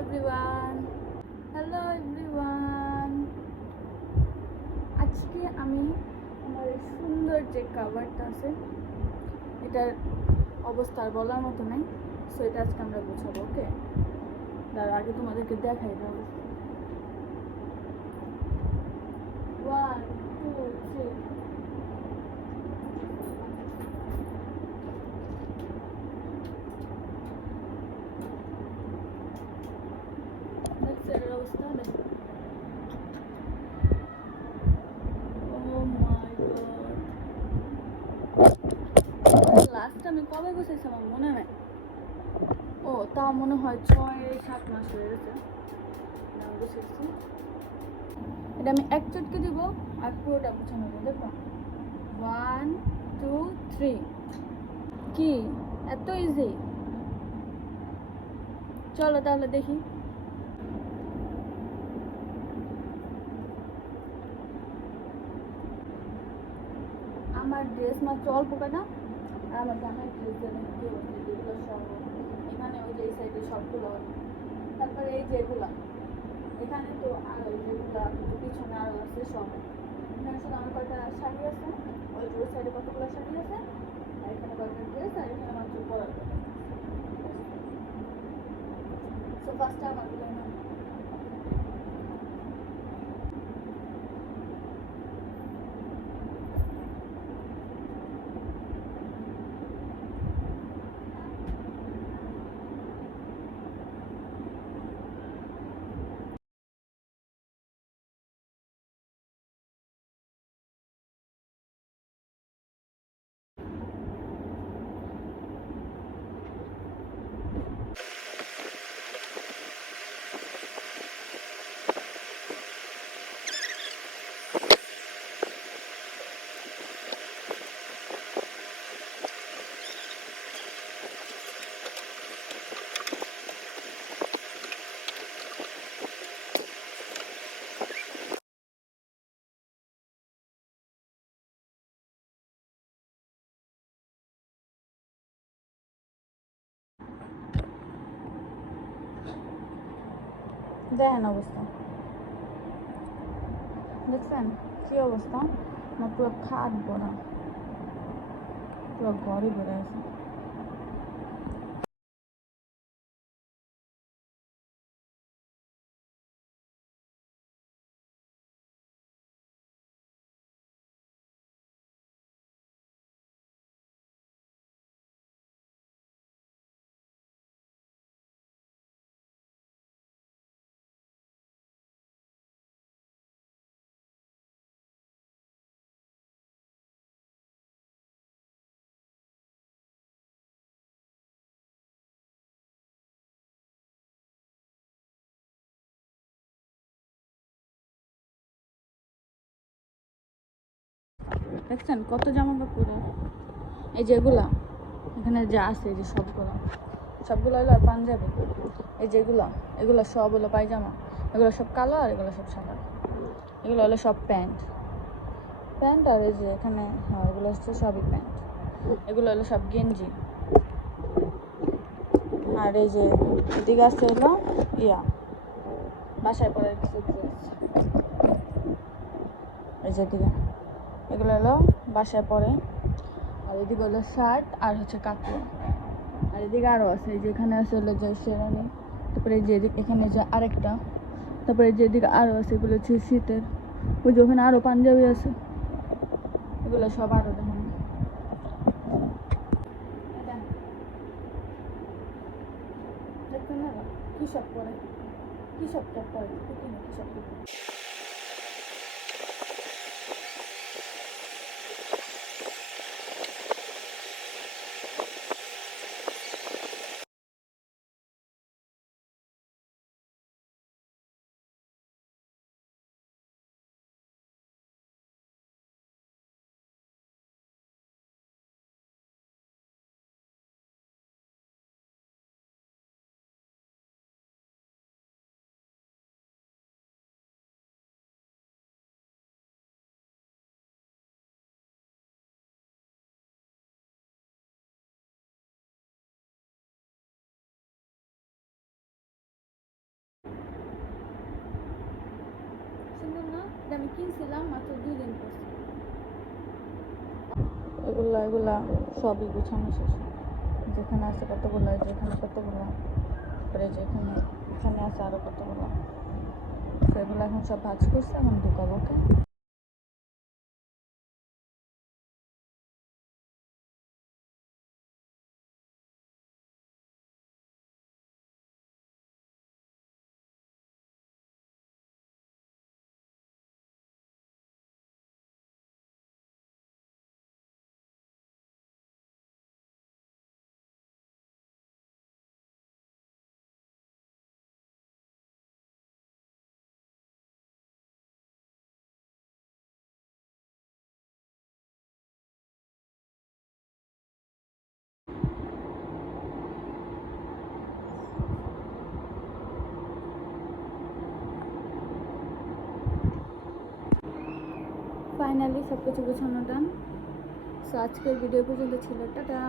Everyone, hello everyone. আজকে আমি আমার এই সুন্দর যে কাভারটা আছে এটার অবস্থা আর বলার মতো নেই। সো এটা আজকে আমরা গোছাবো। ওকে, তার আগে তোমাদেরকে দেখাই দাও। 1 2 3 এর অবস্থা দেখো। ও মাই গড, লাস্ট আমি কবে গোছাইছি আমার মনে নাই। ও তা মনে হয় 6-7 মাস হয়ে গেছে আমি গোছাইছি। এটা আমি এক চটকে দিব আর পুরোটা গুছানো হবে। দেখো 1 2 3। কি এত ইজি? চলো তাহলে দেখি। আমার ড্রেস মাত্র অল্প কটা, আর আমার জামাই ড্রেস যেগুলো সব এখানে, ওই যে এই সাইডে সবগুলো, তারপরে এই যেগুলা এখানে তো আরো যেগুলা পিছনে আরো আছে সব। এখানে শুধু আমার কয়টা শাড়ি আছে, ওই যে ওই সাইডে কতগুলো শাড়ি আছে, আর এখানে কয়টা ড্রেস, আর এখানে মাত্র পরার কথা। সো ফার্স্টে আমারগুলো না। দেখেন অবস্থা, দেখছেন কি অবস্থা? আমার পুরো খাট ভরা, পুরো ঘরে ভরে আছে। দেখছেন কত জামা কাপড়, এই যেগুলা এখানে যা আছে, এই যে সবগুলো সবগুলো হলো আর পাঞ্জাবি। এই যেগুলো এগুলো সব হলো পায়জামা, এগুলো সব কালো আর এগুলো সব সাদা। এগুলো হলো সব প্যান্ট প্যান্ট আর এই যে এখানে, হ্যাঁ এগুলো হচ্ছে সবই প্যান্ট। এগুলো হলো সব গেঞ্জি। আর এই যে এদিকে আছে হলো ইয়া বাসায় পরে কিছু ড্রেস। এই যে এদিকে এগুলো হলো বাসায় পরে, আর এদিকে হলো শার্ট আর হচ্ছে কাপড়। আর এদিকে আরও আছে, এই যে এখানে আছে হলো যে শেরানি, তারপরে এই যে এখানে যে আরেকটা, তারপরে যে এদিকে আরও আছে এগুলো হচ্ছে শীতের। ওই যে ওখানে আরও পাঞ্জাবি আছে, এগুলো সব আরও দেখেন। দেখবেন না কী সব পরে, কী সব টপ পরে, কী সব এটা আমি কিনছিলাম মাত্র 2 দিন পরছি। এগুলা সবই গুছানো শেষ। যেখানে আছে কতগুলো, যেখানে কতগুলো, তারপরে যেখানে এখানে আছে আরো কতগুলো। সেগুলো এখন সব ভাজ করছে, এখন ঢুকাবো। ওকে, ফাইনালি সব কিছু গোছানো ডান। সো আজকের ভিডিও পর্যন্ত ছিল, টাটা।